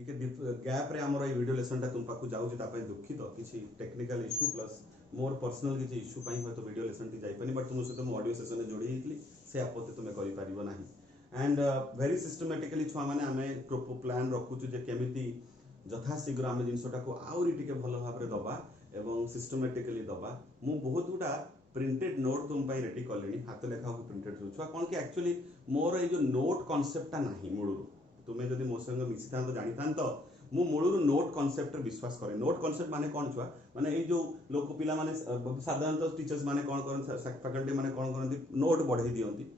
टिके गैप रे हमर ए वीडियो लेसन तुम पाखु जाऊ तापाई दुखित किसी technical issue plus more personal किसी इश्यू पाई हो तो वीडियो लेसन टी जाई पानी बट तुम सहित ऑडियो सेशन जोड़ी हेतली से आपत्ति तुम करि परिबो नाही एंड वेरी सिस्टमैटिकली छुआ माने आमे प्लान रखुछु जे केमिति यथा शीघ्र आम जिनसटा को आउरी टिके भल भाव दबा एवं सिस्टमैटिकली दबा मु बहुत गुडा प्रिंटेड नोट तुम पाई रेडी कलेनी हाथ लेखा को प्रिंटेड छुआ कौन कि एक्चुअली मोर ए जो नोट कॉन्सेप्टटा नाही मूळु तुमे जदि मो संग मिसी था तो जानि था तो मु मूळु नोट कॉन्सेप्ट विश्वास करे नोट कॉन्सेप्ट माने कोन छुआ माने ए जो लोक पिला माने साधारणतः टीचर्स माने कोन करन फैकल्टी माने कोन करन नोट बढ़ाई दियंती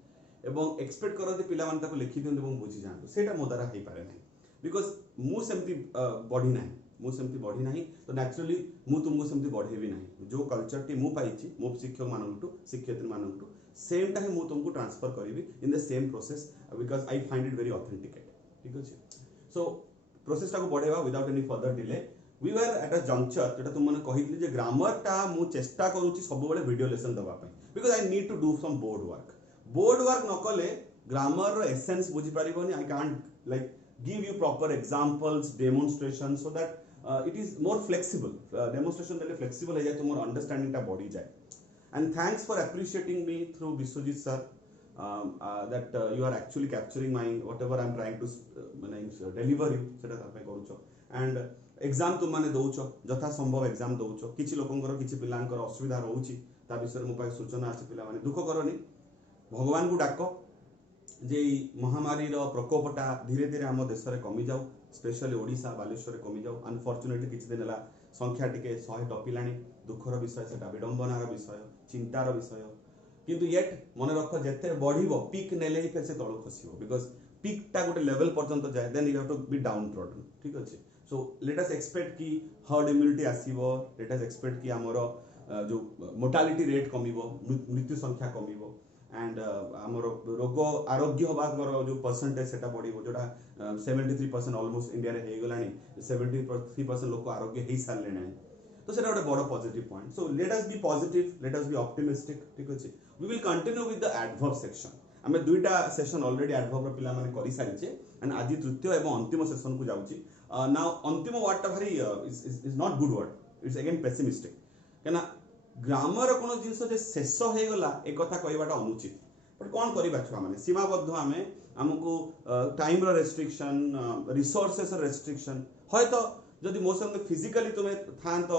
एवं एक्सपेक्ट करते पिला माने ताको लिखि दियंती एवं बुझी जांतु सेटा मो द्वारा हेई पारे नाही बिकॉज मु सेमती बढ़ी नाही मु सेमती बढ़ी नाही तो नेचुरली मु तुमको सेमती बढ़ेबी नाही जो कल्चर टी मु पाइछि मो शिक्षक मानंटू शिक्षयित्री मानंटू सेम टा ही मु तुमको ट्रांसफर करिवि in the same process because I find it very authenticate ठीक अछि सो प्रोसेस टा को बढ़ेबा without any further delay we were at a juncture जेटा तुम माने कहितली जे ग्रामर टा मु चेष्टा करूची सब बेले वीडियो लेसन दबा पई because I need to do some board work न कले ग्रामर रो एसेंस बुझी परिबोनी I can't like give you proper examples demonstrations so that it is more flexible demonstration देले flexible है जाए तो more understanding टा बढ़ी जाए and thanks for appreciating me through Biswajit sir that you are actually capturing my whatever I am trying to deliver you सेटा तापे करूछो and exam तुम माने दउछो जथा संभव exam दउछो किछि लोकंकर किछि पिलांकर असुविधा रहउची ता विषय मो पाइ सूचना अछि पिला माने दुख करनी भगवान को डाको जे महामारी रो प्रकोपटा धीरे धीरे आम देश में कमी जाऊ स्पेशली ओडिशा बालेश्वर कमी जाऊ अनफॉर्चुनेटली किछि दिन हला संख्या टिके 100 टपिलाणी दुखर विषय सेटा विडंबनार विषय चिंतार विषय किंतु येट मन रख जेते बढ़िबो पीक नेले ही फेर से तळु खसिबो बिकॉज पीक टा गोटे लेवल पर्यंत जाय then you have to be downtrodden ठीक अछि सो लेट अस एक्सपेक्ट कि हर्ड इम्यूनिटी आसीबो लेट अस एक्सपेक्ट कि हमर जो मोर्टालिटी रेट कमिबो मृत्यु संख्या कमिबो एंड आमर रोग आरोग्य होबार जो परसेंटेज सेटा बढ़िबो जोटा 73% ऑलमोस्ट इंडिया रे हे गलानी 73% लोक आरोग्य हे सारले नै तो सेटा गोटे बड़ positive point so let us be positive let us be optimistic ठीक अछि we will continue with the adverb section आमे दुईटा सेशन ऑलरेडी एडवर्ब रो पिला माने करि सारिचे एंड आज तृतीय एवं अंतिम सेशन को जाउची नाउ अंतिम वर्ड टा भारी is not good word it's again pessimistic केना ग्रामर कोनो जिंस जे शेष हो गला एक कथा कहबाटा अनुचित बट कोन करबा छुआ माने सीमाबद्ध आमे हमकु टाइम रो रेस्ट्रिक्शन रिसोर्सेस रो रेस्ट्रिक्शन होय तो जदि मो संग फिजिकली तुमे थान तो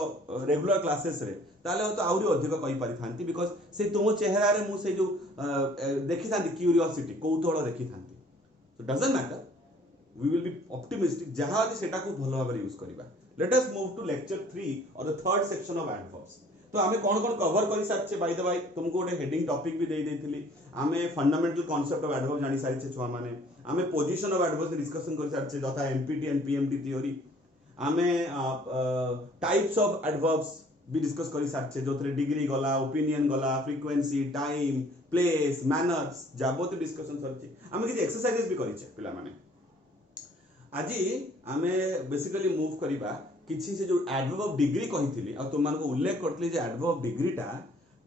रेगुलर क्लासेस रे ताले तो आउरी अधिक कहि पारि थांती बिकॉज़ से तुम चेहरा रे मु से जो देखि थांती क्यूरियोसिटी कौतूहल देखि थांती so doesn't matter we will be optimistic जहां सेटा को भलो भाबरे यूज करबा let us move to lecture 3 और the third section of adverbs तो आमे कौन कौन कवर कर सारचे बाय द बाय तुमको गोटे हेडिंग टॉपिक भी दे देथिली आमे फंडामेंटल कांसेप्ट ऑफ एडवर्ब जानि सारिचे छुआ माने आमे पोजीशन ऑफ एडवर्ब डिस्कशन कर सारचे जथा एमपीटी एंड पीएमटी थ्योरी आमे टाइप्स ऑफ एडवर्ब्स भी डिस्कस कर सारचे जोथरे डिग्री गला ओपिनियन गला फ्रीक्वेंसी टाइम प्लेस मैनर्स जाबोते डिस्कशन सरचे आमे किछि एक्सरसाइजेस भी करिचे पिला माने आजि आमे बेसिकली मूव करिबा किछि से जो एडवर्ब ऑफ डिग्री कहिथिली आ तुम मानको उल्लेख करथली जे एडवर्ब ऑफ डिग्री टा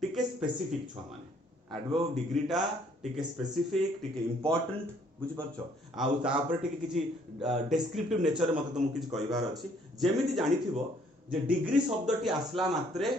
टिके स्पेसिफिक छुआ माने एडवर्ब ऑफ डिग्री टा टिके स्पेसिफिक टिके इंपोर्टेंट बुझि परछो आ ता ऊपर टिके किछि डिस्क्रिप्टिव नेचर मते तुम किछि कहिबार अछि जेमिति जानिथिबो जे डिग्री शब्दटी आसला मात्रे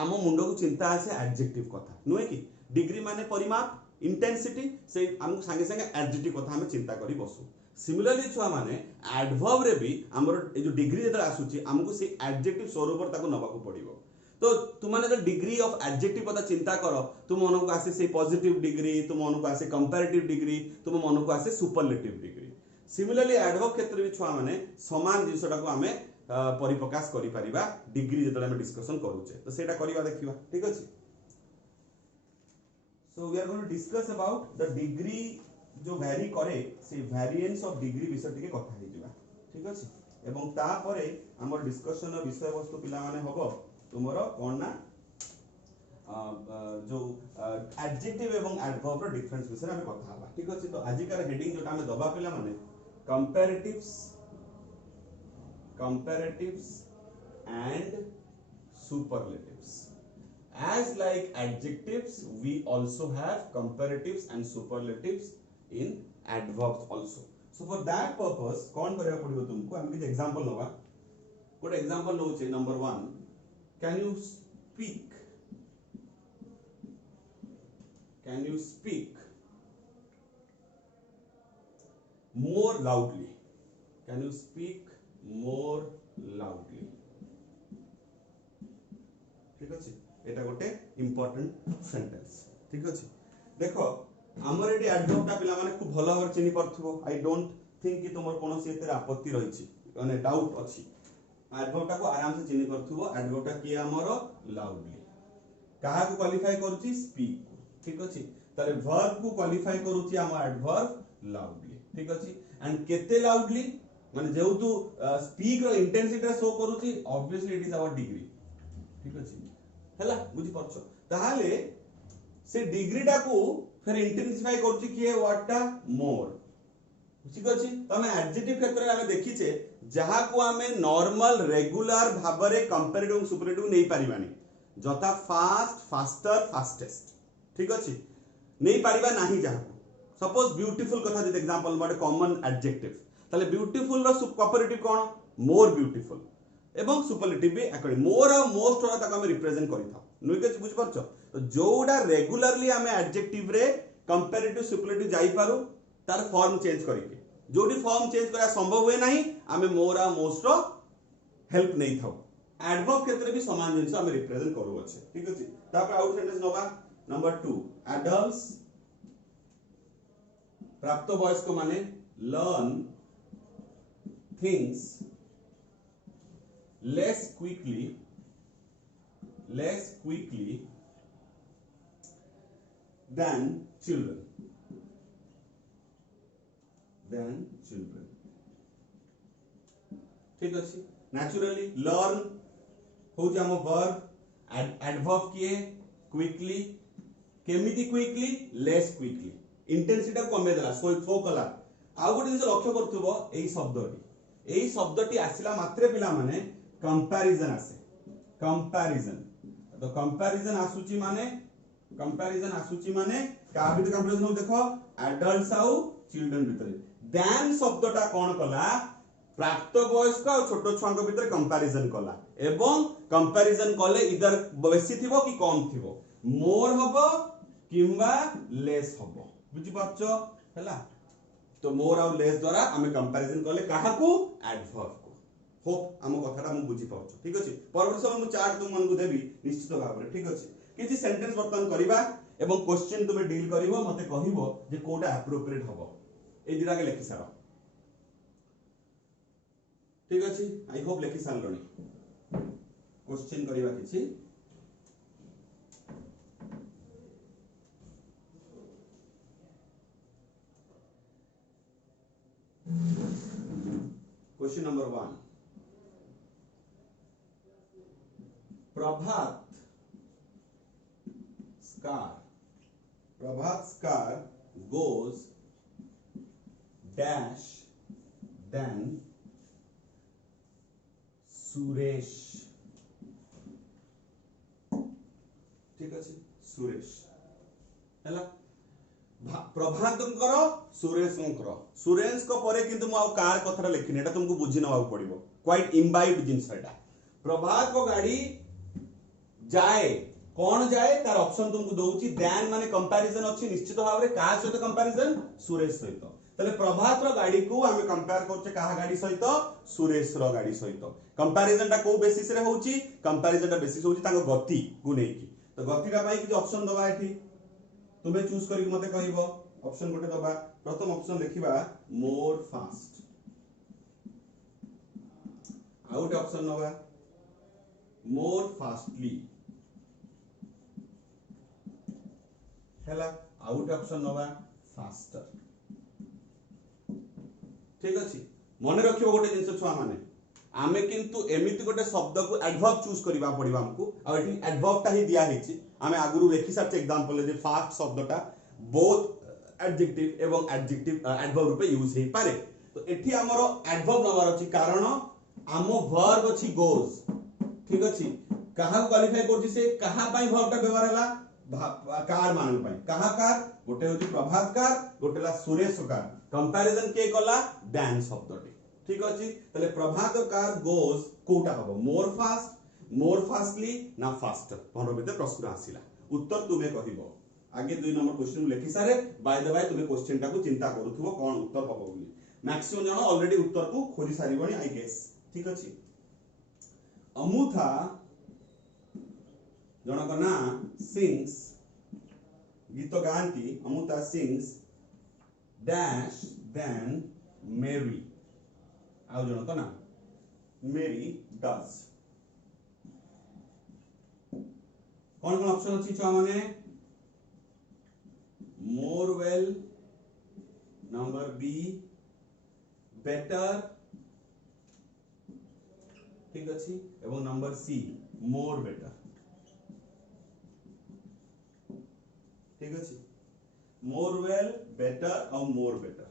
आम मुंड को चिंता आसे एडजेक्टिव कथा नुहे कि डिग्री माने परिमाप इंटेंसिटी से हमको संगे संगे एडजेक्टिव कथा हम चिंता करी बसु सिमिलरली छुआ माने एडवर्ब रे भी हमर ए जो डिग्री जेतरा आसुची हमको से एडजेक्टिव स्वरूप ताको नबाको पड़िबो तो तुम माने जो डिग्री ऑफ एडजेक्टिव पता चिंता करो तुम मन को आसे से पॉजिटिव डिग्री तुम मन को आसे कंपैरेटिव डिग्री तुम मन को आसे सुपरलेटिव डिग्री सिमिलरली एडवर्ब क्षेत्र भी छुआ माने समान जिंसटा को हमें परिप्रकाश करि परिबा डिग्री जेतला हम डिस्कशन करूचे तो सेटा करिबा देखिबा ठीक अछि so we are going to discuss about the degree जो वैरी करे से वेरिएंस ऑफ डिग्री विषय टिके कथा हे जिबा ठीक अछि एवं ता परे हमर डिस्कशन विषय वस्तु पिला माने हबो तुमरो कोन ना जो एडजेक्टिव एवं एडवर्ब रो डिफरेंस विषय हम कथा हबा ठीक अछि तो आजिकार हेडिंग जोटा हम दबा पिला माने comparatives and superlatives as like adjectives we also have comparatives and superlatives in adverbs also so for that purpose कौन करिया पड़िबो तुमको हम किछ एग्जांपल नवा गुड एग्जांपल नो छे number 1 can you speak more loudly can you speak more loudly ठीक अछि एटा गोटे इंपोर्टेंट सेंटेंस ठीक अछि देखो हमर एटी एडवर्बटा पिला माने खूब भलो भाବରେ चिनि परथबो आई डोंट थिंक कि तुमर कोनोसी एते आपत्ति रहिछि माने डाउट अछि एडवर्बटा को आराम से चिनि परथबो एडवर्बटा कि हमर लाउडली काहा को क्वालिफाई करूछि स्पीक ठीक अछि तारे वर्ब को क्वालिफाई करूछि हमर एडवर्ब लाउडली ठीक अछि एंड केते लाउडली माने जेउतु स्पीक रो इंटेंसिटी शो करूछि obviously it is our degree ठीक अछि हला बुझि परछो ताहाले से डिग्रीटा को फिर इंटेंसिफाई करूछि कि वर्डटा मोर ठीक अछि तमे एडजेक्टिव क्षेत्र रे हमें देखिछे जहा को हमें नॉर्मल रेगुलर भाबरे कंपैरेटिव सुपरलेटिव नै परिबानी जता फास्ट फास्टर फास्टेस्ट ठीक अछि नै परिबा नाही जहा सपोज ब्यूटीफुल कथा जे एग्जांपल बडे कॉमन एडजेक्टिव ताले ब्यूटीफुल रो सुपरलेटिव कोन मोर ब्यूटीफुल एवं सुपरलेटिव भी अकॉर्डिंग मोर और मोस्ट वाला तक हम रिप्रेजेंट करि था नुई के बुझ परछो तो जोडा रेगुलरली हमें एडजेक्टिव रे कंपैरेटिव सुपरलेटिव जाई पारू तार फॉर्म चेंज करिके जोडी फॉर्म चेंज करा संभव हुए नाही हमें मोर और मोस्ट रो हेल्प नै थाउ एडवर्ब क्षेत्र भी समान जिंस हमें रिप्रेजेंट करू अछि ठीक अछि तापर out sentence nova number 2 adults प्राप्त वयस्क माने learn things less quickly than children ठीक अछि naturally learn हो जामो verb adverb किए quickly केमिति quickly less quickly इंटेंसिटी को कमे देला सो कला आ गोटे जिंस लक्ष्य करथबो एई शब्दटी आसिला मात्रे पिला माने कंपैरिजन आसे कंपैरिजन तो कंपैरिजन आसुची माने का भीतर कंपैरिजन हो देखो एडल्ट्स आउ चिल्ड्रन भीतर देन शब्दटा कोन कला प्राप्त वयस्क और छोटो छुआंक भीतर कंपैरिजन कला एवं कंपैरिजन कले इधर बेसी थिबो कि कम थिबो मोर हबो किंबा लेस हबो बुझि पाछो हला तो मोर और लेस द्वारा हमें कंपैरिजन कले काहा को एडवर्ब को होप हम कथाटा हम बुझि पाछो ठीक अछि परवर्ती समय मु चार्ट तुम मन को देबी निश्चित भाव रे ठीक अछि किछि सेंटेंस वर्तन करिबा एवं क्वेश्चन तुमे डील करिवो मते कहिवो जे कोटा एप्रोप्रिएट हबो ए दिरा के लेखि सारो ठीक अछि आई होप लेखि सारलणी क्वेश्चन करिबा किछि क्वेश्चन नंबर 1 प्रभात scar goes dash then Suresh ठीक अछि सुरेश हला प्रभातंकर सुरेश को परे किंतु मु कार कथरा लिखिनी एटा तुमको बुझी नवा पड़िबो क्वाइट इम्बाइब्ड जिंस एटा प्रभात को गाड़ी जाए कौन जाए तार ऑप्शन तुमको दउची देन माने कंपैरिजन अछि निश्चित भाव रे का सहित कंपैरिजन सुरेश सहित तले प्रभात रो गाड़ी को हमें कंपेयर करछे काहा गाड़ी सहित सुरेश रो गाड़ी सहित कंपैरिजन टा को बेसिस रे होउची कंपैरिजन टा बेसिस होउची ताको गति को नै की तो गति रा पाई कि ऑप्शन दबा एठी तुमे चूज करी मते कहइबो ऑप्शन गोटे दबा प्रथम ऑप्शन लिखिबा मोर फास्ट आउट ऑप्शन नबा मोर फास्टली हैला आउट ऑप्शन नबा फास्टर ठीक अछि मने रखिबो गोटे जिंस छुआ माने आमे किंतु एमिति गोटे शब्द को एडवर्ब चूज करिबा पड़िबा हमकु आ एठी एडवर्ब ता ही दिया हेछि आमे आगुरु लेखि सारछ एग्जांपल जे फास्ट शब्दटा बोथ एडजेक्टिव एवं एडजेक्टिव एडवर्ब रूपे यूज हे पारे तो एठी हमरो एडवर्ब नबार अछि कारण आमो वर्ब अछि गोज ठीक अछि कहा क्वालिफाई करछि से कहा पई वर्ब टा व्यवहार हला कार मान पई कहा कार गोटे होची प्रभात कार गोटे ला सुरेश कार कंपैरिजन के कला दैन शब्दटी ठीक अछि तले प्रभात कार गोज कोटा हबो मोर फास्टली ना फास्टर तोर बिते प्रश्न आसीला उत्तर तुमे कहिबो आगे 2 नंबर क्वेश्चन लिखि सारे बाय द बाय तुमे क्वेश्चन टा को चिंता करूथबो कोन उत्तर हबो बोली मैक्सिमम जण ऑलरेडी उत्तर को खोजी सारिबणी आई गेस ठीक अछि अमुथा जनक ना सिंग्स गीत गांती अमुता सिंग्स डैश देन मेरी आउ जनक ना मेरी डज कौन कौन ऑप्शन अच्छी छुआ माने more well number be better ठीक अच्छी एवं नंबर सी मोर बेटर ठीक अच्छी मोर वेल बेटर और मोर बेटर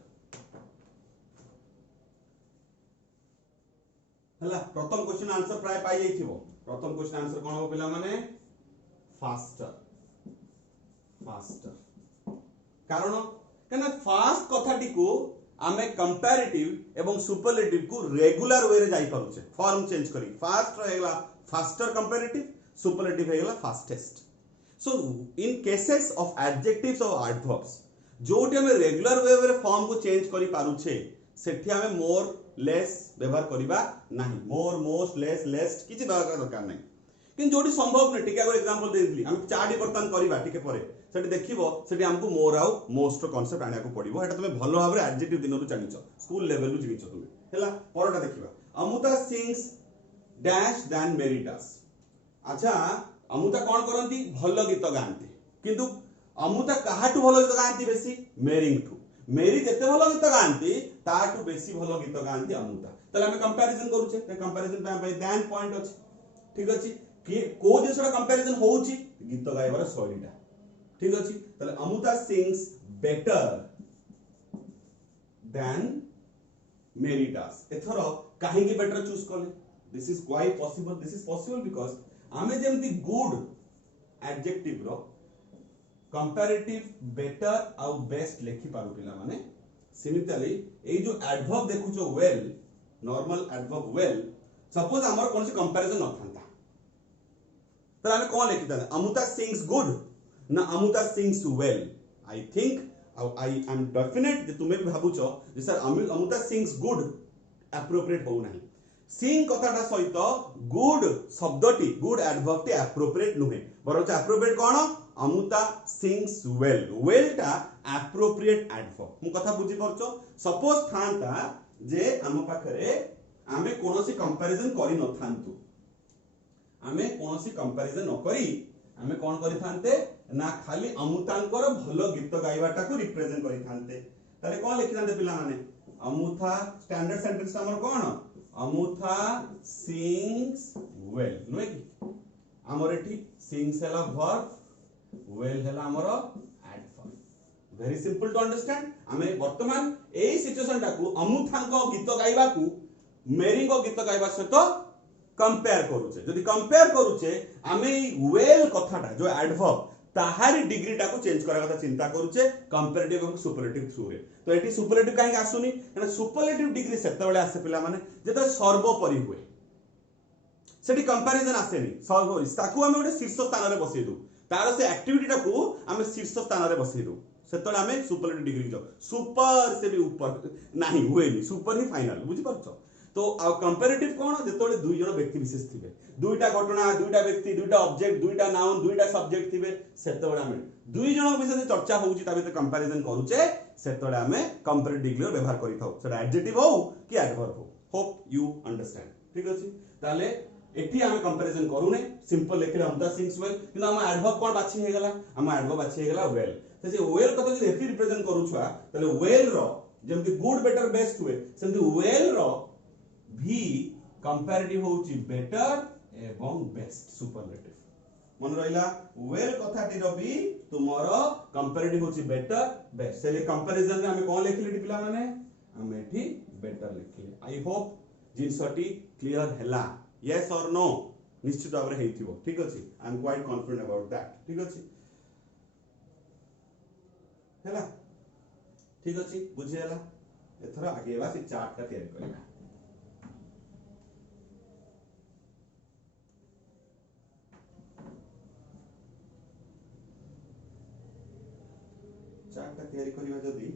हला प्रथम क्वेश्चन आंसर प्राय पाई जाइथिबो प्रथम क्वेश्चन आंसर कोन हो पिला माने फास्टर कारण कना फास्ट कथाटी को आमे कंपैरेटिव एवं सुपरलेटिव को रेगुलर वे रे जाई पारुछे फॉर्म चेंज करी फास्ट रहेला फास्टर कंपैरेटिव सुपरलेटिव रहेला fastest so in cases of adjectives और एडवर्ब्स जोटी हमें रेगुलर वे रे फॉर्म को चेंज करी पारुछे सेठी हमें मोर लेस व्यवहार करिबा नाही मोर मोस्ट लेस लेस्ट किछि व्यवहार दरकार नाही किन जोटी संभव नै टिके एग्जांपल देइली हम चाडी बर्तन करिबा टिके परे सेठी देखिबो सेठी हमको मोर आउ मोस्ट कांसेप्ट आनिया को पड़िबो एटा तुमे भलो भाबरे एडजेक्टिव दिनरु जानिछो स्कूल लेवल रु जिनिछो तुमे हैला परटा देखिबा Amruta sings dash then Mary does अच्छा अमुता कोन करंती भलो गीत गांती किंतु अमुता काहाटू भलो गीत गांती बेसी मेरिंग टू मेरी जते भलो गीत गांती ताटू बेसी भलो गीत गांती अमुता तले हम कंपैरिजन करूछे ते कंपैरिजन पे हम देन पॉइंट अछि ठीक अछि कि को जिसरा कंपैरिजन होउची गीत गाइबार शैलीटा ठीक अछि तले Amuta sings better than Mary does एथरो काहे की बेटर चूज करले this is quite possible this is possible because आमे जेमती गुड एडजेक्टिव रो कंपैरेटिव बेटर आउ बेस्ट लेखि पारु पिला माने सिमिलरली ए जो एडवर्ब देखुचो well normal adverb well suppose हमर कोनसे कंपैरिजन न थांता त आमे कोन लेखि दला अमुता सिंग्स गुड ना Amuta sings well I think I am definite जे तुमे भाबुचो जे sir Amuta sings good appropriate हो नाही सिंग कथाटा सहित गुड शब्दटी गुड एडवर्ब टी एप्रोप्रिएट नुहे बरच एप्रोप्रिएट कोन अमुता सिंग्स वेल वेल टा एप्रोप्रिएट एडवर्ब मु कथा बुझी परछो सपोज थांता जे हम पाखरे आमे कोनोसी कंपैरिजन करि न थांतु आमे कोनोसी कंपैरिजन न करी आमे कोन करि थांते ना खाली अमुतांकर भलो गीत गाइबाटा को रिप्रेजेंट करि थांते ताले कोन लिखि थांते पिला माने अमुथा स्टैंडर्ड सेंटेंस हमर कोन अमुथा सिंग्स वेल नुए कि हमर एठी सिंग्स हैला वर्ब वेल हैला हमर adverb very simple to understand आमे वर्तमान एई सिचुएशन टाकू अमुथांको गीत गाइबा को मेरीको गीत गाइबा सहित कंपेयर करूचे जदि कंपेयर करूचे आमे वेल कथाटा जो एडवर्ब ताहारी डिग्री टाको चेंज करा कथा चिंता करूचे कंपैरेटिव और सुपरलेटिव थ्रू रे तो एटी सुपरलेटिव काहे आसुनी ना सुपरलेटिव डिग्री सेतबेले आसे पिला माने जेता सर्वोपरि हुए सेठी कंपैरिजन आसेनी सर्वोपरि ताकू हमें गोटे शीर्ष स्थान रे बसै दउ तार से एक्टिविटी टाको हमें शीर्ष स्थान रे बसै दउ सेतबेले हमें सुपरलेटिव डिग्री जाउ सुपर से भी ऊपर नाही हुएनी सुपर ही फाइनल बुझी परछो तो आ कंपैरेटिव कोन जेतोले दुई जण व्यक्ति विशेष थिबे दुईटा घटना दुईटा व्यक्ति दुईटा ऑब्जेक्ट दुईटा नाउन दुईटा सब्जेक्ट थिबे सेतबेले हमें दुई जण विषय चर्चा होउची ता भीतर कंपैरिजन करूचे सेतबेले हमें कंपैरेटिव डिग्री व्यवहार करि थाउ सेटा एडजेक्टिव हो कि एडवर्ब हो होप यू अंडरस्टैंड ठीक अछि ताले एठी हमें comparison करूने simple लेखले Amruta sings well किंतु हम एडवर्ब कोन बाछि हे गेला हम एडवर्ब बाछि हे गेला वेल त जे वेल कतो जे एठी रिप्रेजेंट करू छुआ ताले वेल रो जेमति गुड बेटर बेस्ट हुए सेमति वेल रो भी कंपैरेटिव होउची बेटर एवं बेस्ट सुपरलेटिव मन रहिला वेल कथाटी रो भी तुमरो कंपैरेटिव होउची बेटर बेस्ट से कंपैरिजन रे हम कोन लेखिले पिला माने हम एठी बेटर लिखिले आई होप जिनसटी क्लियर हैला यस और नो निश्चित भाव रे हेइथिबो ठीक अछि I am quite confident about that ठीक अछि हैला ठीक अछि बुझी हैला एथर आगेवा से चार्ट का तैयारी करबा चार्ट का तैयारी करबा जदी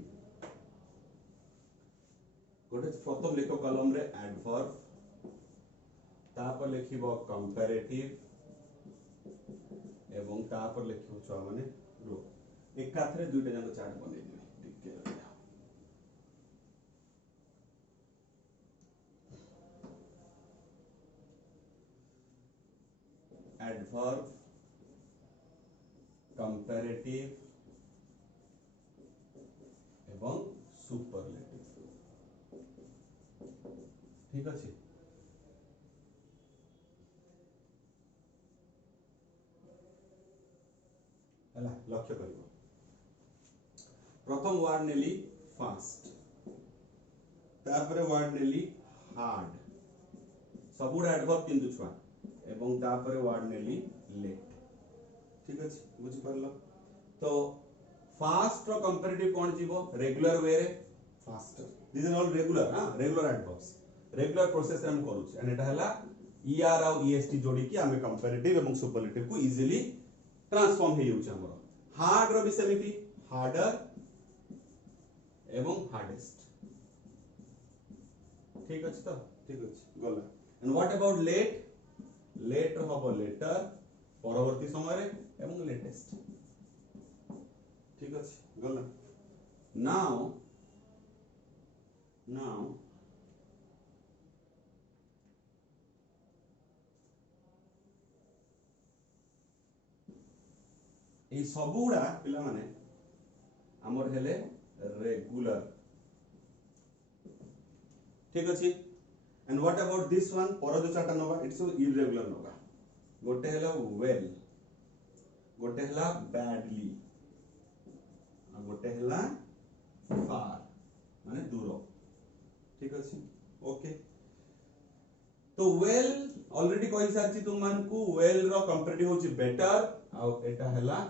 गोटे प्रथम लिखो कॉलम रे एडवर्ब तापर लिखिबो कंपैरेटिव एवं तापर लिखिबो छुआ माने रो एकाथरे दुईटा जान चार्ट बनै दिबे टिके एडवर्ब कंपैरेटिव एवं सुपरलेटिव ठीक अछि हला लक्ष्य करिवो प्रथम वर्ड नेली फास्ट तापरे वर्ड नेली हार्ड सबुड एडवर्ब किंतु छुआ एवं तापरे वर्ड नेली लेट ठीक अछि बुझि परलो तो फास्ट रो कंपैरेटिव कोन जीवो रेगुलर वे रे faster this are all regular regular adverbs regular process रे हम करू एंड एटा हला er और est जोड़ी की हमें कंपैरेटिव एवं सुपरलेटिव को इजीली ट्रांसफॉर्म हे होछ हमर हार्ड रो भी सेमिति हार्डर एवं हार्डेस्ट ठीक अछि तो ठीक अछि गला and what about late late होबो लेटर परवर्ती समय रे एवं लेटेस्ट ठीक अछि गला नाउ ए सबुडा पिला माने हमर हेले रेगुलर ठीक अछि and what about this one पर जो चाटा नोवा इट्स इरेगुलर नोवा गोटे हेला वेल गोटे हेला बैडली आ गोटे हेला फार माने दूर ठीक अछि ओके तो वेल ऑलरेडी कहि सारछि तुम मान को वेल रो कंपैरेटिव होछि बेटर आ एटा हेला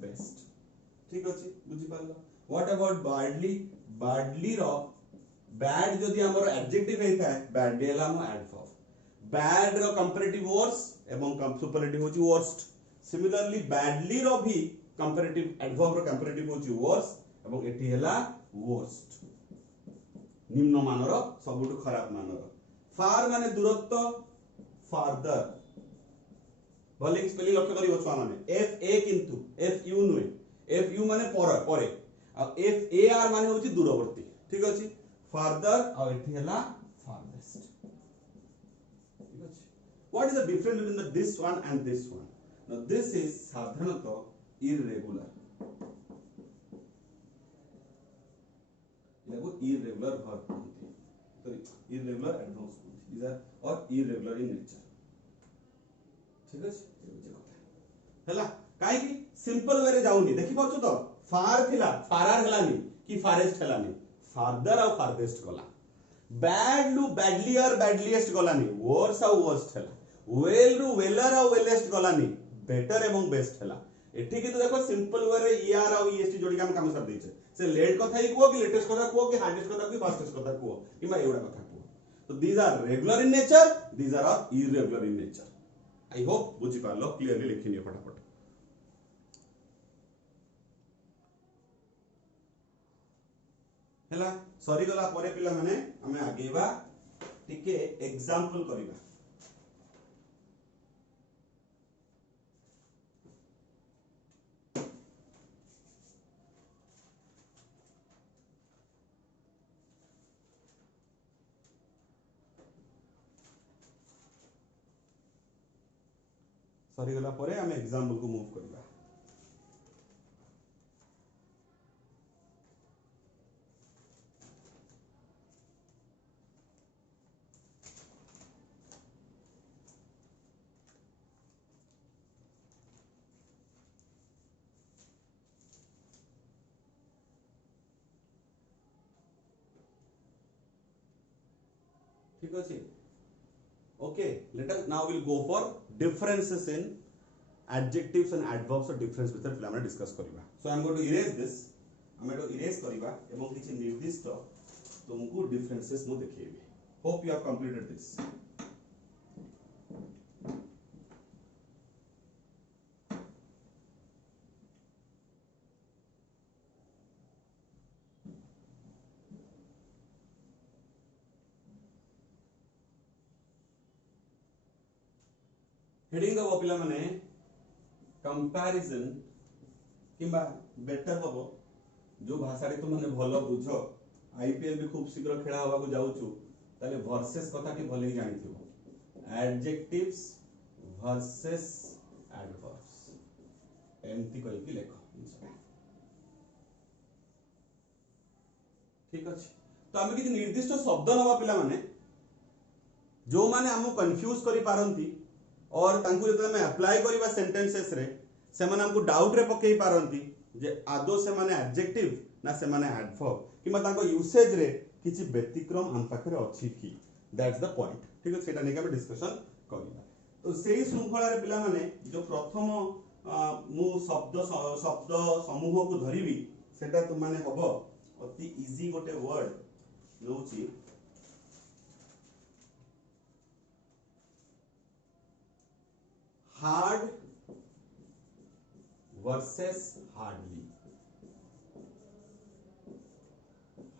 बेस्ट ठीक अछि बुझि पालो व्हाट अबाउट बैडली रो बैड जदि हमर एडजेक्टिव हेता है बैडली हेला हम एडवर्ब बैड रो कंपैरेटिव वर्स एवं सुपरलेटिव होछि वर्स्ट सिमिलरली बैडली रो भी कंपैरेटिव एडवर्ब रो कंपैरेटिव होछि वर्स एवं एठी हेला वर्स्ट निम्न मानर सबुटु खराब मानर फार माने दूरत्व फार्दर भले स्पेलिंग लक्ष्य करिवो छुआ माने एफ ए किंतु एफ यू नुए एफ यू माने परे आ एफ ए आर माने होची दूरवर्ती ठीक अछि फार्दर आ एठी हला फारदेस्ट ठीक अछि what is the difference between this one and this one now this is साधारणतः इरेगुलर लेगो irregular verb sorry irregular adverbs these are or irregular in nature ठीक अछि हला काई की सिंपल वे रे जाउनी देखि परछु तो फार थिला फारार हलानी की फारेस्ट हलानी फार्दर और फारदेस्ट गला बैड लु बैडलियर बैडलीएस्ट गलानी वर्स और वर्स्ट हला वेल रु वेलर और वेलेस्ट गलानी बेटर एवं बेस्ट हला एठी कि तो देखो सिंपल वे रे er और est जोड़ी के हम काम सब दैछे से लेट कथा ही को कि लेटेस्ट कथा को कि हार्डेस्ट कथा को फास्टेस्ट कथा को किमा एवडा कथा को तो these are regular in nature these are irregular in nature I hope बुझि पालो क्लियरली लिखिनियो फटाफट हला सरी गला परे पिला माने हमें आगेबा टिके एग्जांपल करिबा सरी गला परे हमें एग्जांपल को मूव करिबा ठीक अछि okay let us now we'll go for differences in adjectives and adverbs or difference between पिला माने डिस्कस करिबा so I am going to erase this हम एटा इरेज करबा एवं किछि निर्दिष्ट तुमको डिफरेंसेस मु देखैबी। Hope you have completed this. Heading दबो पिला माने कंपैरिजन किंबा बेटर हबो जो भाषा रे तुम माने भलो बुझो आईपीएल भी खूब शीघ्र खेला होबा को जाउछु ताले वर्सेस कथा टी भले ही जानि थिबो एडजेक्टिव्स वर्सेस एडवर्ब्स एमती कहि कि लेखो ठीक अछि। तो हम किछि निर्दिष्ट शब्द नबा पिला माने जो माने हमु कंफ्यूज करि पारंती और तांकु जते हम अप्लाई करिबा सेंटेंसेस रे से माने हमकु डाउट रे पकेई पारंती जे आदो से माने एडजेक्टिव ना से माने एडवर्ब किमा तांको यूसेज रे किछि व्यतिक्रम हम पाखरे अछि कि दैट्स द पॉइंट ठीक है। सेटा नेका हम डिस्कशन करिबा। तो सेही श्रृंखला रे पिला माने जो प्रथम मु शब्द समूह को धरिबी सेटा तुम माने हबो अति इजी गोटे वर्ड नउची hard versus hardly.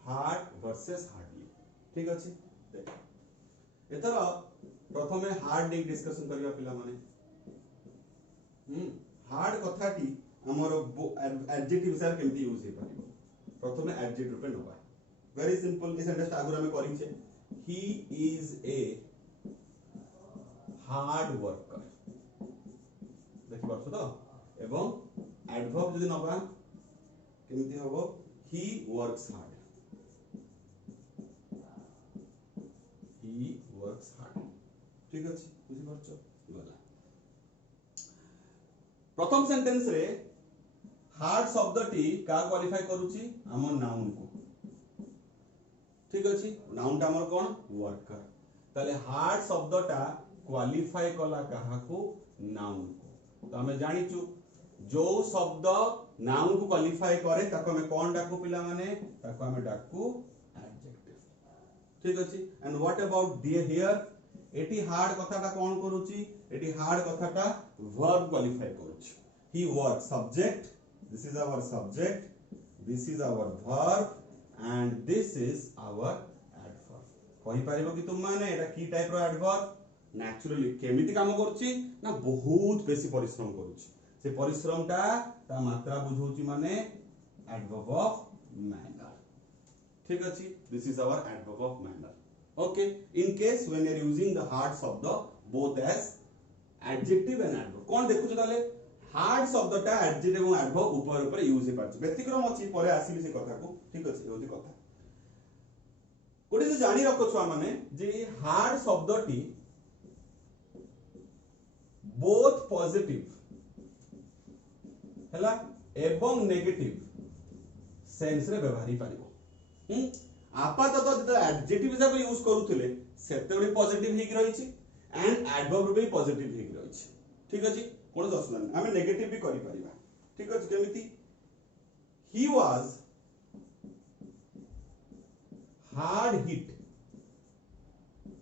Hard versus hardly ठीक अछि। एतर प्रथमे हार्ड एक डिस्कशन करिया पिला माने हार्ड कथाटी हमर एडजेक्टिव सर केमती यूज हे परिबो। प्रथमे एडजेक्टिव पे नबा वेरी सिंपल इस सेंटेंस आगुर हमें करिछे he is a hard worker देखि पाछो तो एवं एडवर्ब जदि नबा केमती हबो he works hard. He works hard ठीक अछि बुझि परछो गला। प्रथम सेंटेंस रे हार्ड शब्दटी का क्वालिफाई करूची हम नाउन को ठीक अछि। नाउन टा हमर कोन वर्कर ताले हार्ड शब्दटा क्वालिफाई कला कहा को नाउन को। तो हमें जानिचु जो शब्द नाउन को क्वालिफाई करे ताको हमें कोन डाकू पिला माने ताको हमें डाकू एडजेक्टिव ठीक अछि। And what about the here एटी हार्ड कथाटा कोन करूची एटी हार्ड कथाटा वर्ब क्वालिफाई करूची। He work subject this is our subject this is our verb and this is our adverb. कहि पारिबो कि तुम माने एटा की टाइप रो एडवर्ब नेचुरली केमिति काम करूची ना बहुत बेसी परिश्रम करूची से परिश्रम ता मात्रा बुझौची माने एडवर्ब ऑफ मैनर ठीक अछि। This is our adverb of manner okay. In case when you are using the hard शब्द both as adjective and adverb कोन देखुछ ताले हार्ड शब्दटा एडजेक्टिव एवं एडवर्ब ऊपर ऊपर यूज हे पाछ व्यतिक्रम अछि परे आसीबी से कथा को ठीक अछि। होती कथा कोडी जे जानि रखो छुआ माने जे हार्ड शब्दटी बोथ पॉजिटिव हला एवं नेगेटिव सेंस रे व्यवहारी पारिबो। आपातत जते एडजेक्टिव हिसाब यूज करूथिले सेते बडी पॉजिटिव हिक रहिछि एंड एडवर्ब भी पॉजिटिव हिक रहिछि ठीक अछि। कोन दसना हमें नेगेटिव भी करि परिबा ठीक अछि। केमिति he was hard hit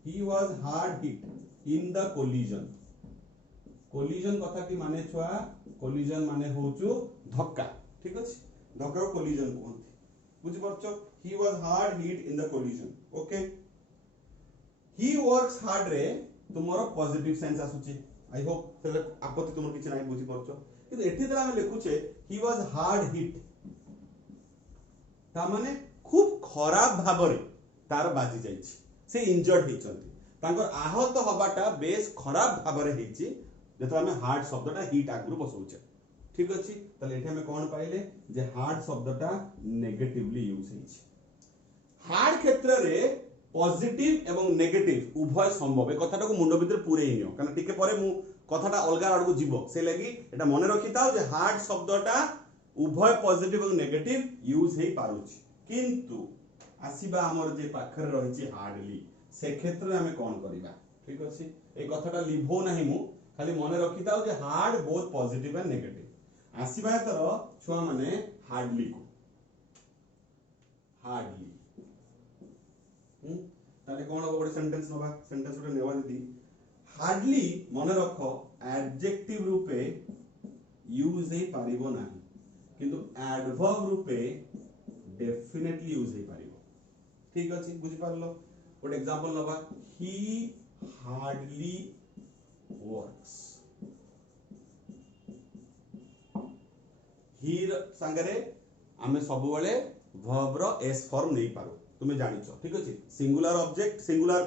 he was hard hit in the collision। collision कथा की माने छुआ collision माने होचु धक्का ठीक अछि। धक्का को collision कहंती बुझि परछो। he was hard hit in the collision okay। he works hard रे तुमरो पॉजिटिव सेंस आसुची आई होप से आपत्ति तुमर किछ नाही बुझि परछो। किंतु एठी तरा हम लिखुचे he was hard hit ता माने खूब खराब भाबरे तार बाजी जाईछि से इंजर्ड हिचंती तांकर आहत हबाटा बेस खराब भाबरे हिची जेतो हमें हार्ड शब्दटा हिट आगुरु बसौचे ठीक अछि। तले एठी हमें कोन पाइले जे हार्ड शब्दटा नेगेटिवली यूज हिची। हार्ड क्षेत्र रे पॉजिटिव एवं नेगेटिव उभय संभव ए कथाटा को मुंडो भीतर पूरे हिनियो कारण टिके परे मु कथाटा अलगा आडको जीवो से लागि एटा मने रखिताओ जे हार्ड शब्दटा उभय पॉजिटिव एवं नेगेटिव यूज हे पारुची किंतु आसीबा हमर जे पाखर रहिछि हार्डली से क्षेत्र रे हमें कोन करिबा ठीक अछि। ए कथाटा लिभो नाही मु खाली मने रखिताओ जे hard both positive and negative आसीबा तर छुआ माने हार्डली को हार्डली ताले कोन हो गोटे सेंटेंस नबा सेंटेंस गोटे नेवा दीदी हार्डली मन रख एडजेक्टिव रूपे यूज हे पारिबो नाही किंतु एडवर्ब रूपे डेफिनेटली यूज हे पारिबो ठीक अछि बुझि पारलो गोटे एग्जांपल नबा ही हार्डली वर्क्स ही संगरे आमे सब बेले वर्ब रो एस फॉर्म नै पारो तुमे जानिछो ठीक अछि singular object singular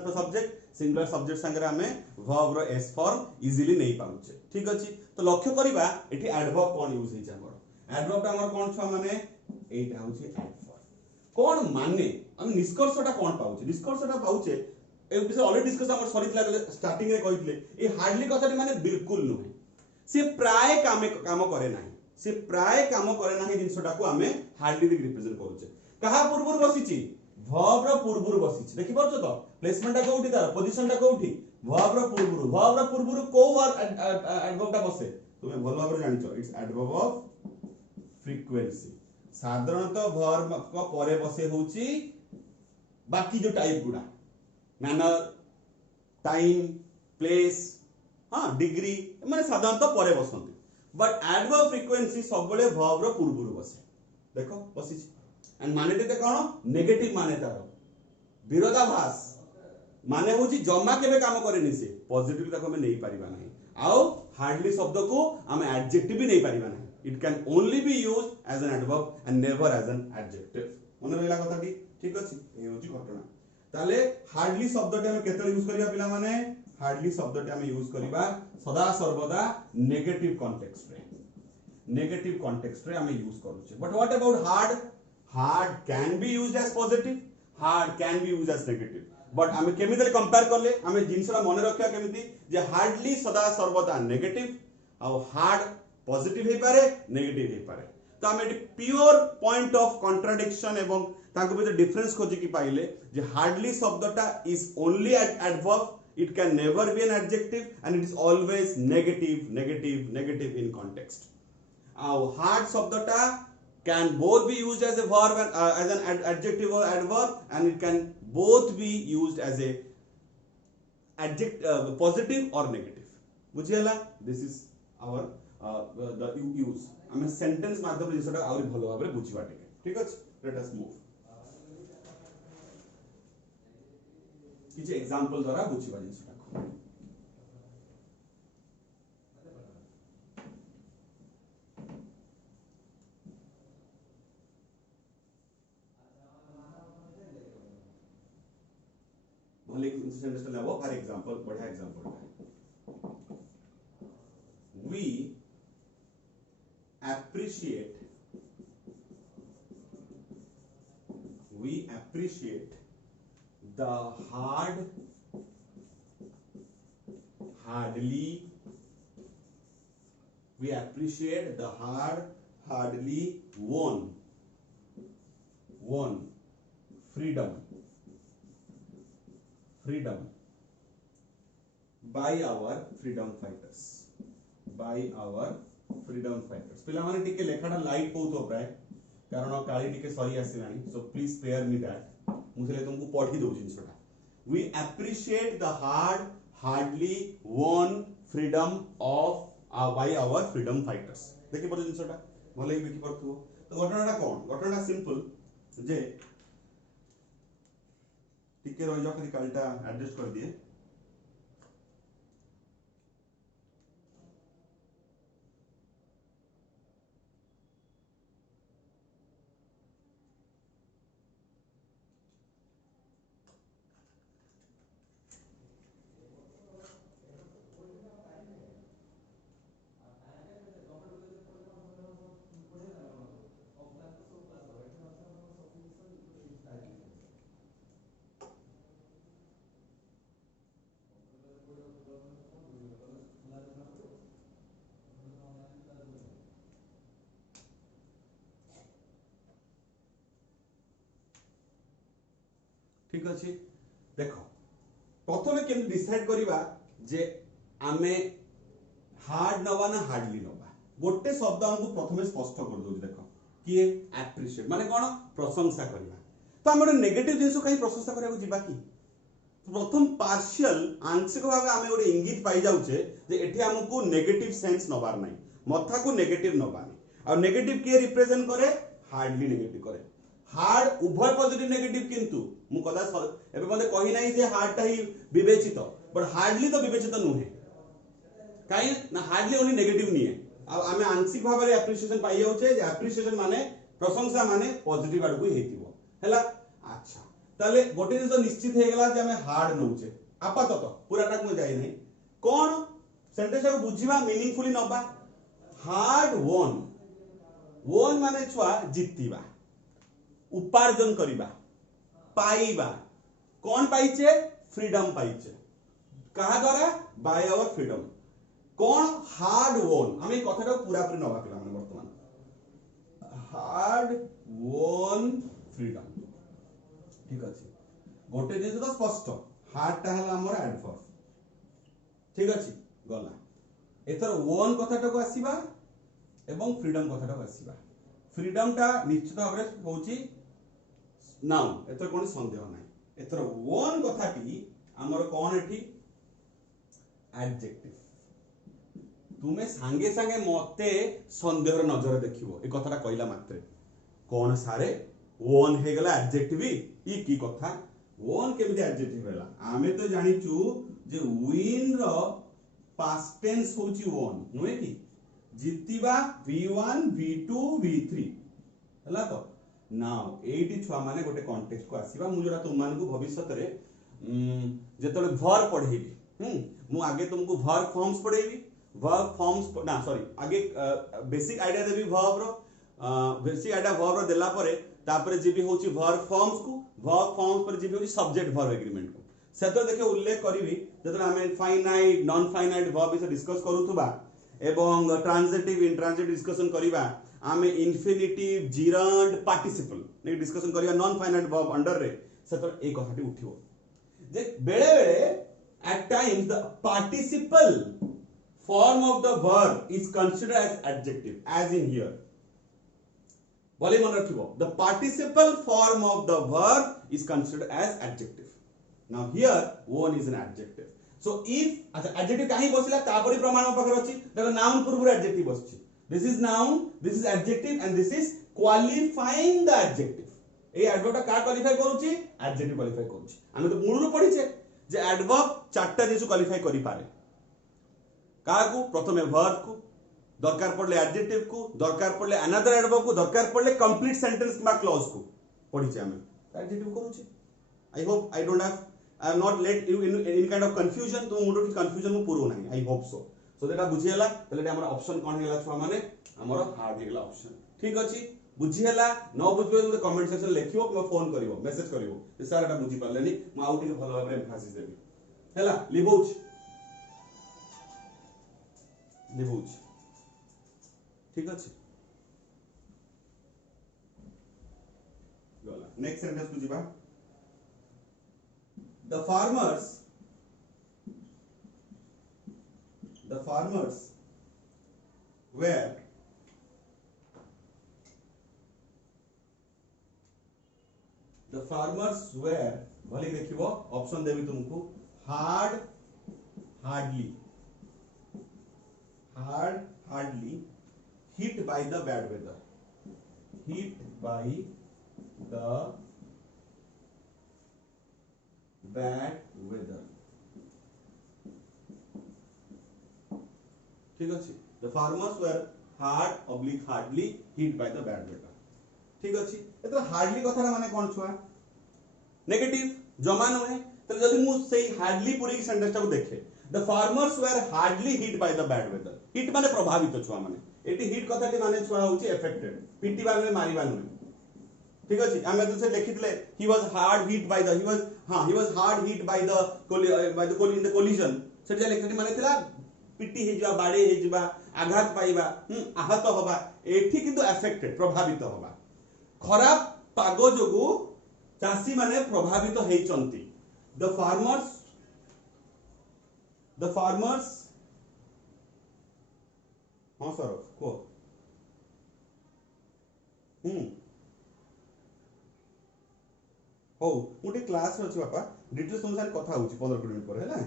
singular subject संगरे आमे वर्ब रो एस फॉर्म इजीली नै पाउछे ठीक अछि तो लक्ष्य करिबा एठी एडवर्ब कोन यूज होई हमर एडवर्ब हमर कोन छ माने एटा होछि एडवर्ब कोन माने हम निष्कर्षटा कोन पाउछे निष्कर्षटा पाउछे ए विषय ऑलरेडी डिस्कस हमर सरितला स्टार्टिंग रे कहितले ए हार्डली कथाटी माने बिल्कुल नुहे से प्राय काम करे नाही से प्राय काम करे नाही जिंसटा को हमें हार्डली रिप्रेजेंट करूचे कहा पूर्वुर बसिची वर्ब रो पूर्वुर बसिची देखि परछो तो प्लेसमेंट टा कोउठी तार पोजीशन टा कोउठी वर्ब रो पूर्वुर को वर्ब एडवर्ब टा बसे तुमे भल भाबरे जानिछो इट्स एडवर्ब ऑफ फ्रीक्वेंसी साधारणतः वर्ब को परे बसे होउची बाकी जो टाइप गुडा मैनर टाइम प्लेस हां डिग्री माने साधारणतः परे बसंती बट एडवर्ब फ्रीक्वेंसी सब बळे वर्ब रो पूर्वुर बसे देखो बसिची एंड माने ते कोन नेगेटिव माने तार विरोधाभास माने होची जम्मा केबे काम करेनी से पॉजिटिव ताको हम नहीं परिबा नाही आउ हार्डली शब्द को हम एडजेक्टिव भी नहीं परिबा नाही it can only be used as an adverb and never as an adjective मन रहला कथाटी ठीक अछि ए होची घटना ताले हार्डली शब्दटे हम केतले यूज करिया पिला माने हार्डली शब्दटे हम यूज करिबा सदा सर्वदा नेगेटिव कॉन्टेक्स्ट रे हम यूज करूचे but what about hard can be used as positive hard can be used as negative but हमें केमिति कंपेयर करले हमें जिंसरा मन रखिया केमिति जे हार्डली सदा सर्वदा नेगेटिव और हार्ड पॉजिटिव हे पारे नेगेटिव हे पारे तो हमें प्योर पॉइंट ऑफ कॉन्ट्राडिक्शन एवं ताको भीतर डिफरेंस खोजि की पाइले जे हार्डली शब्दटा is only adverb it can never be an adjective and it is always negative in context hard शब्दटा can both be used as a verb and as an adjective or adverb and it can both be used as a adjective positive or negative बुझियला this is our the use हमें sentence माध्यम जिसटा आउरी भलो भाबरे बुझिबा ठीक अछि let us move किछि example द्वारा बुझिबा जिसटा भले incident लेवो फॉर एग्जांपल बढ़िया example we appreciate the hardly won freedom by our freedom fighters पिला माने टिके लेखाटा लाइट होतो प्राय कारण काली टिके सरी आसिलानी so please spare me that मुझे तुमको पढ़ी दो जिनसटा we appreciate the hardly won freedom of by our freedom fighters देखि पर जिनसटा भले देखि परथु तो घटनाटा कोन घटनाटा सिंपल जे टिके रहि जा खाली कालटा एडजस्ट कर दिए ठीक अछि देखो प्रथमे केन डिसाइड करिबा जे आमे हार्ड नवा ना हार्डली नवा गोटे शब्द हमको प्रथमे स्पष्ट कर दउ देखो कि एप्रिशिएट माने कोन प्रशंसा करिबा तो आम गोटे नेगेटिव जिन कहीं प्रशंसा करा जीवा कि प्रथम पार्शियल आंशिक भाव आम गोटे इंगित पाई जाऊे जे एठी हमको नेगेटिव सेंस नबार नहीं मथा को नेगेटिव नबानी आ नेगेटिव किए रिप्रेजेंट करे हार्डली नेगेटिव करे हार्ड उभय पॉजिटिव नेगेटिव किंतु मु कदा एबे मते कहि नाही जे हार्डटा ही विवेचित बट हार्डली तो विवेचित नुहे काई ना हार्डली ओनली नेगेटिव निए आ आमे आंशिक भाव रे एप्रिसिएशन पाई जाउछे जे एप्रिसिएशन माने प्रशंसा माने पॉजिटिव आडू हेतिबो हैला अच्छा ताले गोटे दिन तो निश्चित हे गेला जे हमें हार्ड नउचे आपातत पूराटा को जाई नहीं कोन सेंटेंस को बुझिबा मीनिंगफुली नबा हार्ड वोन माने छुआ जितिबा उपार्जन करिबा पाइबा कोन पाइचे फ्रीडम पाइचे कहा द्वारा बाय आवर फ्रीडम कोन हार्ड वोन हमें कथाटा पूरा पूरी नबा पिला माने वर्तमान हार्ड वोन फ्रीडम ठीक अछि गोटे दिन तो स्पष्ट हार्ड टा हला हमर एडवर्ब ठीक अछि गला एथर वोन कथाटा को आसीबा एवं फ्रीडम कथाटा को आसीबा फ्रीडम टा निश्चित भाव रे होची नाउन एथर कोन संदेह नाही एथर वोन कथाटी हमर कोन एठी एडजेक्टिव तुमे सांगे सांगे मते संदेह रे नजर देखिबो ए कथाटा कहला मात्रे कोन सारे वोन हे गला एडजेक्टिव ई की कथा वोन केमिति एडजेक्टिव हैला आमे तो जानिचू जे विन रो पास्ट टेंस होची वोन नुए की जितिबा v1 v2 v3 हला तो नाउ एटी छुआ माने गोटे कॉन्टेक्स्ट को आसीबा मु जोरा तुम मान को भविष्यत रे जेतले वर्ब पढेबी मु आगे तुमको वर्ब फॉर्म्स पढेबी वर्ब फॉर्म्स ना सॉरी आगे बेसिक आईडिया देबी वर्ब रो बेसिक आईडिया वर्ब रो देला परे तापरे जीबी होची वर्ब फॉर्म्स पर जीबी होची सब्जेक्ट वर्ब एग्रीमेंट को सेतो देखे उल्लेख करिवि जेतले हमें फाइनाइट नॉन फाइनाइट वर्ब इसे डिस्कस करूथुबा एवं ट्रांजिटिव इंट्रांजिटिव डिस्कशन करिबा आमे इंफिनिटिव जिरंड पार्टिसिपल ने डिस्कशन करिबा नॉन फाइनाइट वर्ब अंडर रे सेतो ए कथाटी उठिबो जे बेले बेले at times the participle form of the verb is considered as adjective as in here बोले मन रखिबो the participle form of the verb is considered as adjective now here one is an adjective so if अच्छा adjective काहे बसिला तापरी प्रमाण पकर अछि देखो noun पूर्व adjective बसछि this is noun this is adjective and this is qualifying the adjective A adverb टा का qualify करूछि adjective qualify करूछि हम तो मूल पढिछे जे adverb चारटा जिसु क्वालिफाई करि पारे काकू प्रथमे वर्ब को दरकार पड़ले एडजेक्टिव को दरकार पड़ले अनदर एडवर्ब को दरकार पड़ले कंप्लीट सेंटेंस किबा क्लॉज को पढिछे हम एडजेक्टिव करूछे I hope I don't have not let you in kind of confusion तो मुंडो की कंफ्यूजन मु पुरो नाही आई होप सो देटा बुझी हला तले हमर ऑप्शन कोन हेला छुआ माने हमर हार्ड हेला ऑप्शन ठीक अछि बुझी हला न बुझबे तो कमेंट सेक्शन लिखियो कि फोन करिवो मेसेज करिवो जे सर एटा बुझी पालेनी मु आउट के भलो भाबरे एम्फासिस देबी हला लिबोच ठीक अच्छे नेक्स्ट सेंटेंस को जीवा the farmers were भले देखिबो ऑप्शन देबी तुमको hardly hit by the bad weather ठीक अछि the farmers were hardly hit by the bad weather ठीक अछि एतो हार्डली कथा माने कोन छुआ नेगेटिव जमा नहे त जदी मु सेही हार्डली पूरी सेंटेंस को देखे the farmers were hardly hit by the bad weather hit माने प्रभावित छुआ माने एटी हिट कथाटी माने छुआ होची अफेक्टेड पिटी बाने मारिबा नहे ठीक अछि हमें तो से लिखितले he was hard hit by the he was hard hit by the in the collision से जे लिखितली माने थिला पिटी हे जवा बाडे हे जवा आघात पाइबा आहत होबा एठी किंतु अफेक्टेड प्रभावित होबा खराब पागो जोगु चासी माने प्रभावित हेचंती the farmers हां सर को हो मुझे क्लास रे अछि बापा डिटेल्स तुम साथ कथा होची 15 मिनिट पर हैला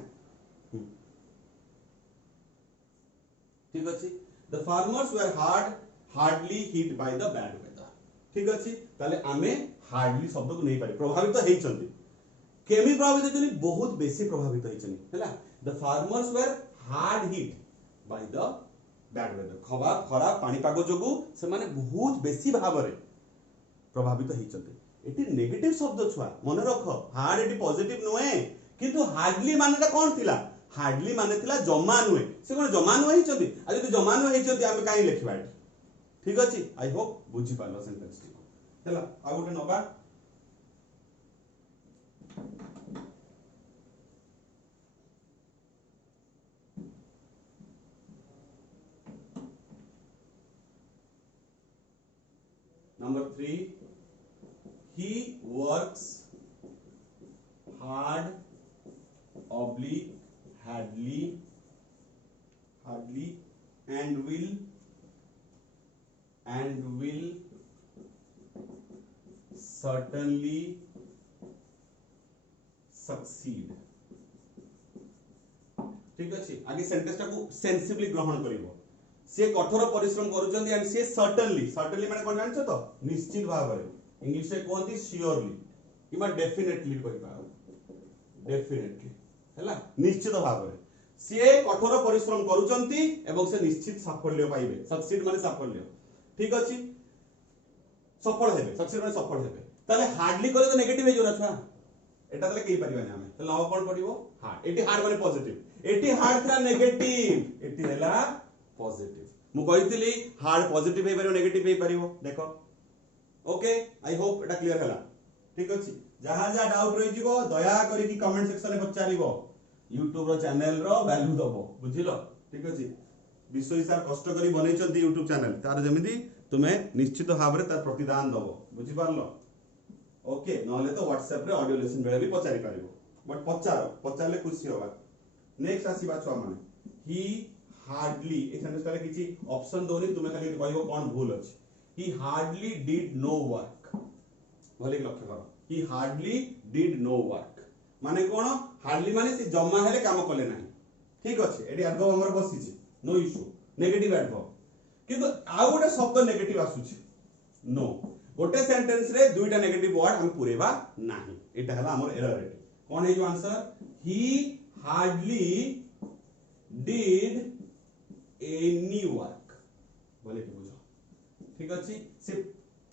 ठीक अछि the farmers were hardly hit by the bad weather ठीक अछि ताले आमे हार्डली शब्द को नहीं पारे प्रभावित हेइ छथि केमी प्रभावित हेइ बहुत बेसी प्रभावित हेइ छथि हैला the farmers were hard hit by the bad weather खरा पानी पागो जोगु से माने बहुत बेसी भाबरे प्रभावित हेइ छथि एटी नेगेटिव शब्द छुआ मन रख हार्ड एटी पॉजिटिव नुए किंतु हार्डली मानेटा कोन थिला हार्डली माने थिला जमा नुए से कोन जमा नुए हिचोदी आ जदी जमा नुए हिचोदी आमे काई लिखबा एटी ठीक अछि आई होप बुझी पालो सेंटेंस टी हैला आ गोटे नबा Number 3, he works hard, oblique, hardly, and will certainly succeed. ठीक अछि आगे सेंटेंस टा को सेंसिबली ग्रहण करिवो से कठोर परिश्रम करूचंदी एंड से सर्टेनली माने कोन जानछो तो निश्चित भाबरे इंग्लिश रे कोनती श्योरली किमा डेफिनेटली कहि पाओ डेफिनेटली हैला निश्चित भाबरे से कठोर परिश्रम करूचंती एवं से निश्चित साफल्य पाइबे सक्सीड माने साफल्य ठीक अछि सफल हेबे सक्सीड माने सफल हेबे ताले हार्डली करे तो नेगेटिव हे जोरा छा एटा तले कहि परिबानी हमें तो लाभ कोन पडिबो हार्ड एटी हार्ड माने पॉजिटिव एटी हार्ड था नेगेटिव एटी हैला पॉजिटिव मु कहितली हार्ड पॉजिटिव हे परिबो नेगेटिव हे परिबो देखो okay I hope Etah clear हला ठीक अछि जहां जहां डाउट रहि जिवो दया करी कि कमेंट सेक्शन में पचारिबो YouTube रो चैनल रो वैल्यू दबो बुझिलो ठीक अछि विश्व सर कष्ट करी बनेचंती YouTube चैनल तार जेमिति तुमे निश्चित भाबरे तार प्रतिदान दबो बुझि पारलो ओके नहले तो WhatsApp रे ऑडियो लेसन बेले भी पचारि पारिबो बट पचारले खुशी होबा नेक्स्ट आसीबा छुआ माने ही हार्डली ए सेंटेंस ताले किछि ऑप्शन दोनी तुमे खाली कहइबो कोन भूल अछि he hardly did no work भले लक्ष्य करो he hardly did no work माने कोन हार्डली माने से जमा हेले काम कले नाही ठीक अछि एडी एडवर्ब हमर बसिछि नो इशू नेगेटिव एडवर्ब किंतु आ गोटे शब्द नेगेटिव आसुछि नो गोटे सेंटेंस रे दुईटा नेगेटिव वर्ड हम पुरेबा नाही एटा हला हमर एरर एटी कोन हे जो answer he hardly did any work बोले कि बुझो ठीक अछि से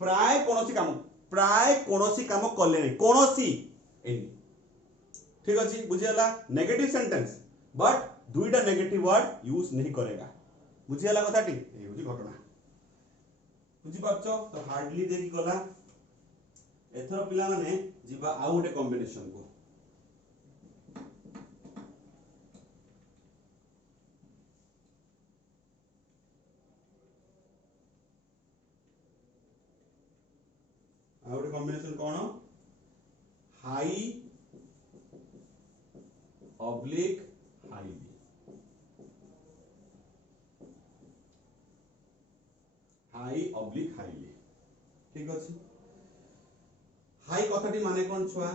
प्राय कोनोसी काम करले नै कोनोसी एनी ठीक अछि बुझियला नेगेटिव सेंटेंस बट दुईटा नेगेटिव वर्ड यूज नहीं करेगा बुझियला कथाटी ए होची घटना बुझि पाछो तो हार्डली देखि गला एथरो पिला माने जिबा आ गोटे कॉम्बिनेशन को आ गोटे कॉम्बिनेशन कोन high oblique highly high oblique highly ठीक अछि हाई कथाटी माने कोन छुआ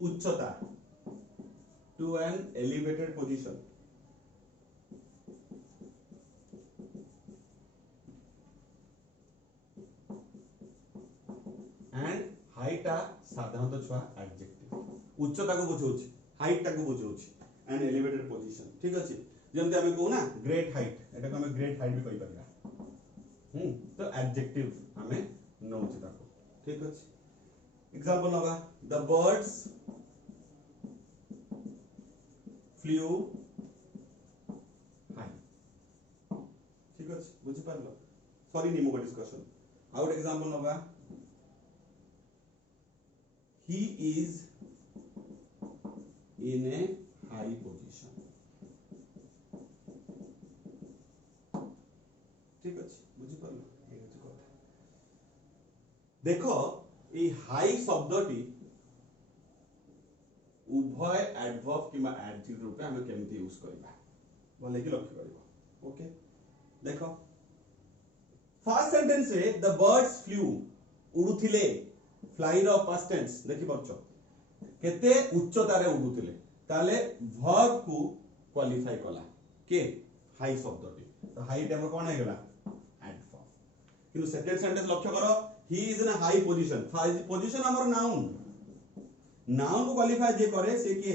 उच्चता to an elevated position and हाईटा साधारणतः छुआ एडजेक्टिव उच्चता को बुझौछि हाइट टा को बुझौछि एन एलिवेटेड पोजीशन ठीक अछि जेंते हमें कहू ना ग्रेट हाइट एटा को हमें ग्रेट हाइट भी कहि परिया तो एडजेक्टिव हमें नौछि ताको ठीक अछि एग्जांपल होगा द बर्ड्स फ्लू हाई ठीक अछि बुझि पारलो सॉरी निमो का डिस्कशन आउट एग्जांपल होगा he is in a high position ठीक अछि बुझि पारलो ए होची कथा देखो ए हाई शब्दटी उभय एडवर्ब किमा एडजेक्टिव रूपे हम केमति यूज करबा बोले कि लक्ष्य करबो ओके देखो फर्स्ट सेंटेंस रे द बर्ड्स फ्लू उडुथिले फ्लाई रो पास्ट टेंस देखि परछो केते उच्चतार उडुतिले ताले वर्ब को क्वालिफाई कला के हाई शब्दटी तो हाई टाइम कोन हे गला एडवर्ब किंतु सेकंड सेंटेंस लक्ष्य करो he is in a high position position हमर नाउन को क्वालिफाई जे करे से के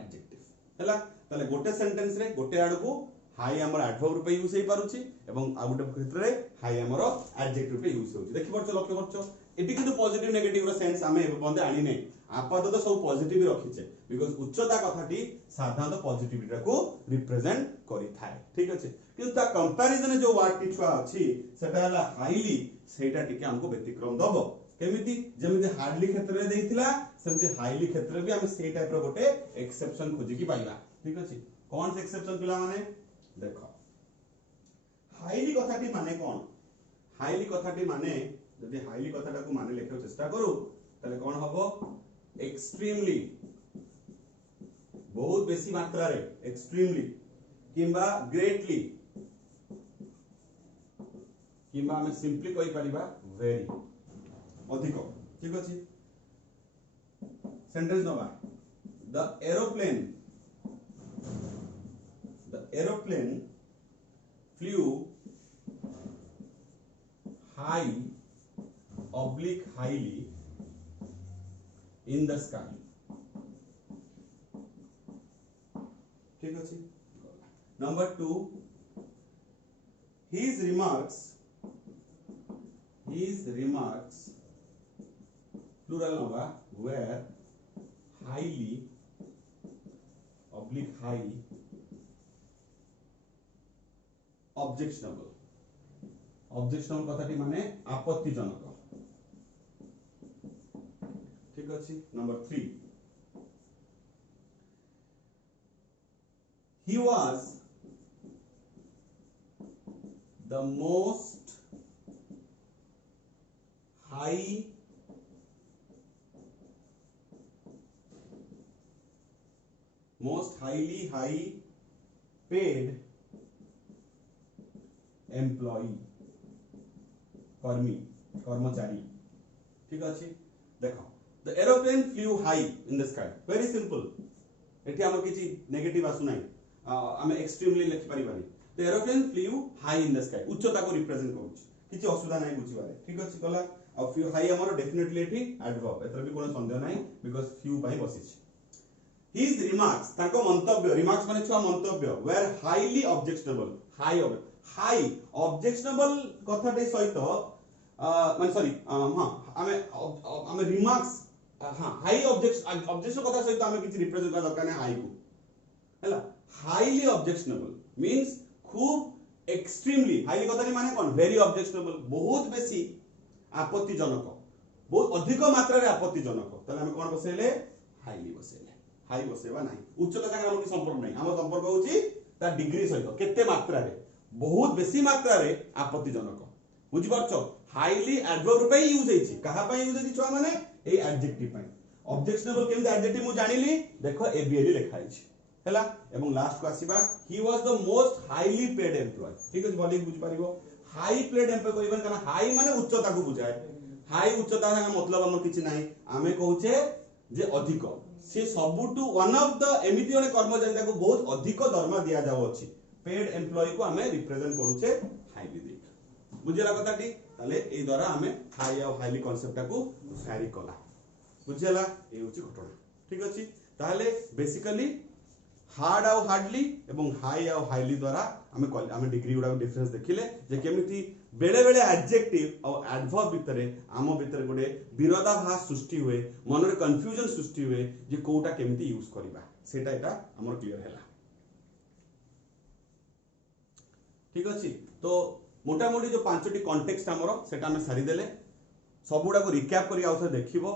एडजेक्टिव हला ताले गोटे सेंटेंस रे गोटे आड़ को हाई हमर एडवर्ब रूपे यूज हे पारुची एवं आ गोटे क्षेत्र रे हाई हमर एडजेक्टिव रूपे यूज होची देखि परछ लक्ष्य करछ एटी किंतु पॉजिटिव नेगेटिव रो सेंस हमें बंदे आनी नै आपातत तो सब पॉजिटिव रखिछे बिकॉज़ उच्चता कथाटी साधारणतः पॉजिटिविटी को रिप्रेजेंट करि थाए ठीक अछि किंतु ता कंपैरिजन जो वर्ड टी छुआ अछि सेटा हला हाईली सेटा टिके हमको व्यतिक्रम दबो केमिति जेमिति हार्डली क्षेत्र रे देइथिला सेमिति हाईली क्षेत्र रे भी हम सेही टाइप रो गोटे एक्सेप्शन खोजि की पाइबा ठीक अछि कोन से एक्सेप्शन पिला माने देखो हाईली कथाटी माने कोन हाईली कथाटी माने यदि हाईली कथाटा को माने लेखे चेष्टा करू ताले कोन हबो एक्सट्रीमली बहुत बेसी मात्रा रे एक्सट्रीमली किंबा ग्रेटली किंबा हम सिंपली कहि परिबा वेरी अधिक ठीक अछि सेंटेंस नबा the aeroplane flew high oblique highly in the sky ठीक अछि नंबर 2 his remarks plural होगा were highly oblique high objectional कथाटी माने आपत्तिजनक ठीक अछि number 3 he was the most highly high paid employee कर्मचारी ठीक अछि देखो the aeroplane flew high in the sky very simple एठी हम किछि नेगेटिव आसु नै हम एक्सट्रीमली लिखि परिबानी the aeroplane flew high in the sky उच्चता को रिप्रेजेंट करूछि किछि असुविधा नै बुझिबारे ठीक अछि कला आ फ्लू हाई हमर डेफिनेटली एठी एडवर्ब एतर भी कोनो संदेह नै बिकॉज़ फ्लू पई बसिछि हिज रिमार्क्स ताको मंतव्य रिमार्क्स माने छ मंतव्य were highly objectionable high objectionable कथाटे सहित माने सॉरी हां हमें रिमार्क्स हां हाई ऑब्जेक्शन कथा सहित हमें किछि रिप्रेजेंट कर दरकार नै हाई को हैला हाईली ऑब्जेक्शनेबल मींस खूब एक्सट्रीमली हाईली कथाटी माने कोन वेरी ऑब्जेक्शनेबल बहुत बेसी आपत्तिजनक बहुत अधिक मात्रा रे आपत्तिजनक तले हम कोन बसेले हाईली बसेले हाई बसेबा नाही उच्चता संगे हमर की संपर्क नाही हमर संपर्क होची ता डिग्री सहित केते मात्रा रे बहुत बेसी मात्रा रे आपत्तिजनक बुझि परछो हाईली एडवर्ब रूपे यूज हेछि कहा पय यूज हेछि छुआ माने ए एडजेक्टिव पय ऑब्जेक्शनेबल केमते एडजेक्टिव मु जानिली देखो एबीएल लिखा हेछि हैला एवं लास्ट को आसीबा he was the most highly paid employee ठीक अछि बोली बुझि परिबो हाई पेड एम्प्लॉय कहबन कारण हाई माने उच्चता को बुझाए हाई उच्चता का मतलब हमर किछि नाही आमे कहूचे जे अधिक से सबुटू वन ऑफ द एमिति ओने कर्मचारी को बहुत अधिक दरमा दिया जाव अछि पेड एम्प्लॉय को हमें रिप्रेजेंट करूचे हाईली दे बुझिला कथाटी ताले ए द्वारा हमें हाई और हाईली कांसेप्ट को सैरी कला बुझिला ए होची घटना ठीक अछि ताले बेसिकली हार्ड और हार्डली एवं हाई और हाईली द्वारा हमें डिग्री गुडा डिफरेंस देखिले जे केमिति बेले बेले एडजेक्टिव और एडवर्ब भितरे आम भितरे गोटे विरोधाभास सृष्टि हुए मन रे कंफ्यूजन सृष्टि हुए जे कोटा केमिति यूज करबा सेटा एटा हमर क्लियर हैला ठीक अछि तो मोटा मोटी जो पांचटी कॉन्टेक्स्ट हमरो सेटा हमें सारी देले सबुडा को रिकैप करी आउथ देखिबो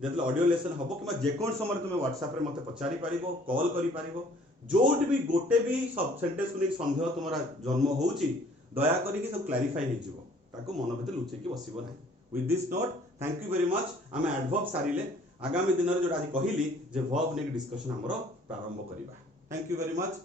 जेतले ऑडियो लेसन हबो किबा जे कोन समय तुमे WhatsApp रे मते पचारी पारिबो कॉल करी पारिबो जोट भी गोटे भी सब सेंटेंस को संदेह तुम्हारा जन्म होउची दया करी कि सब क्लैरिफाई हे जिवो ताको मन भीतर लुचे कि बसिबो नाही with this note thank you very much हमें एडवर्ब सारिले आगामी दिन रे जो आज कहिली जे वर्ब ने डिस्कशन हमरो प्रारंभ करिबा थैंक यू वेरी मच